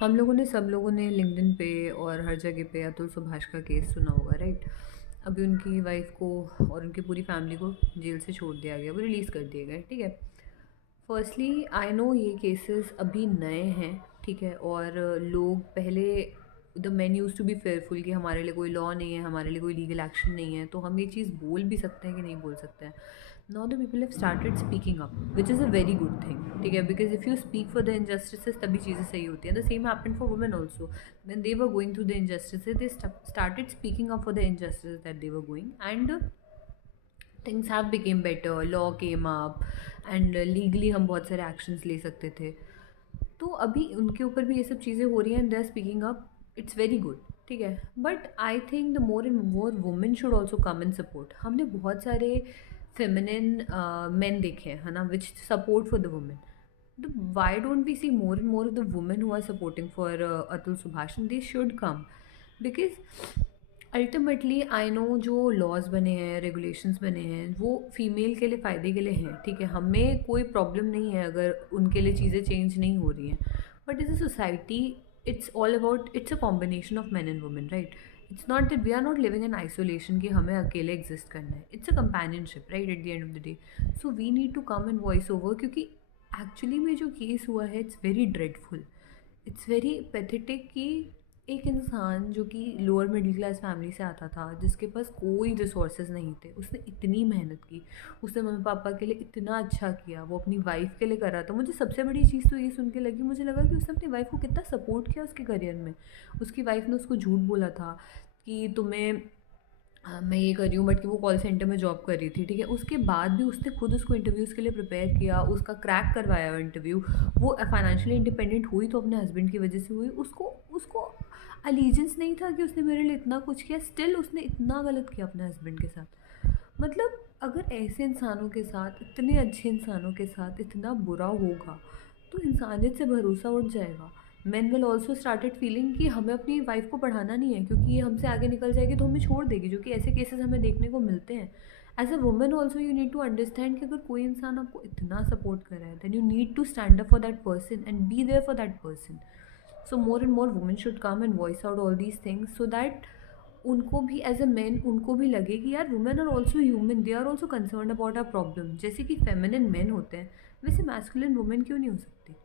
हम लोगों ने सब लोगों ने लिंक्डइन पे और हर जगह पे अतुल सुभाष का केस सुना होगा, राइट? अभी उनकी वाइफ को और उनकी पूरी फैमिली को जेल से छोड़ दिया गया, वो रिलीज़ कर दिए गए, ठीक है। फर्स्टली आई नो ये केसेस अभी नए हैं, ठीक है। और लोग पहले the man use to be fearful कि हमारे लिए कोई लॉ नहीं है, हमारे लिए कोई लीगल एक्शन नहीं है, तो हम ये चीज़ बोल भी सकते हैं कि नहीं बोल सकते हैं। Now the people have started speaking up, which is a very good thing, ठीक है। Because if you speak for the injustices तभी चीज़ें सही होती हैं। The same happened for women also, when they were going through the injustices they started speaking up for the injustice that they were going, and things have became better, law came up and legally हम बहुत सारे actions ले सकते थे। तो अभी उनके ऊपर भी ये सब चीज़ें हो रही हैं and they are speaking up, it's very good, ठीक है। But I think the more and more women should also come in support. हमने बहुत सारे फेमिनिन मेन देखे हैं, है ना, which support for the women. तो why don't we see more and more of the women who are supporting for Atul Subhash, and they should come. Because ultimately I know जो laws बने हैं, रेगुलेशंस बने हैं, वो फीमेल के लिए फ़ायदे के लिए हैं, ठीक है। हमें कोई प्रॉब्लम नहीं है अगर उनके लिए चीज़ें चेंज नहीं हो रही हैं, but as a society it's all about, it's a combination of man and women, right? It's not that we are not living in isolation कि हमें अकेले एग्जिस्ट करना है। It's a companionship, right, at the end of the day. So we need to come and voice over, क्योंकि actually में जो case हुआ है it's very dreadful, it's very pathetic कि एक इंसान जो कि लोअर मिडिल क्लास फैमिली से आता था, जिसके पास कोई रिसोर्सेज नहीं थे, उसने इतनी मेहनत की, उसने मम्मी पापा के लिए इतना अच्छा किया, वो अपनी वाइफ के लिए कर रहा था। मुझे सबसे बड़ी चीज़ तो ये सुन के लगी, मुझे लगा कि उसने अपनी वाइफ को कितना सपोर्ट किया उसके करियर में। उसकी वाइफ ने उसको झूठ बोला था कि तुम्हें मैं ये कर रही हूँ, बट कि वो कॉल सेंटर में जॉब कर रही थी, ठीक है। उसके बाद भी उसने खुद उसको इंटरव्यूज़ के लिए प्रिपेयर किया, उसका क्रैक करवाया इंटरव्यू। वो फाइनेंशियली इंडिपेंडेंट हुई तो अपने हस्बैंड की वजह से हुई। उसको उसको अलीजेंस नहीं था कि उसने मेरे लिए इतना कुछ किया, स्टिल उसने इतना गलत किया अपने हस्बैंड के साथ। मतलब अगर ऐसे इंसानों के साथ, इतने अच्छे इंसानों के साथ इतना बुरा होगा, तो इंसानियत से भरोसा उठ जाएगा। Man will also started feeling कि हमें अपनी वाइफ को पढ़ाना नहीं है, क्योंकि ये हमसे आगे निकल जाएगी तो हमें छोड़ देगी, जो कि ऐसे केसेस हमें देखने को मिलते हैं। As a women also you need to understand कि अगर कोई इंसान आपको इतना सपोर्ट कर रहा है, then you need to stand up for that person and be there for that person. So more and more women should come and voice out all these things, so that उनको भी as a man उनको भी लगे कि यार women are also human, they are also concern about our problem. जैसे कि feminine man होते हैं, वैसे मैस्कुलिन वुमेन क्यों नहीं हो सकती?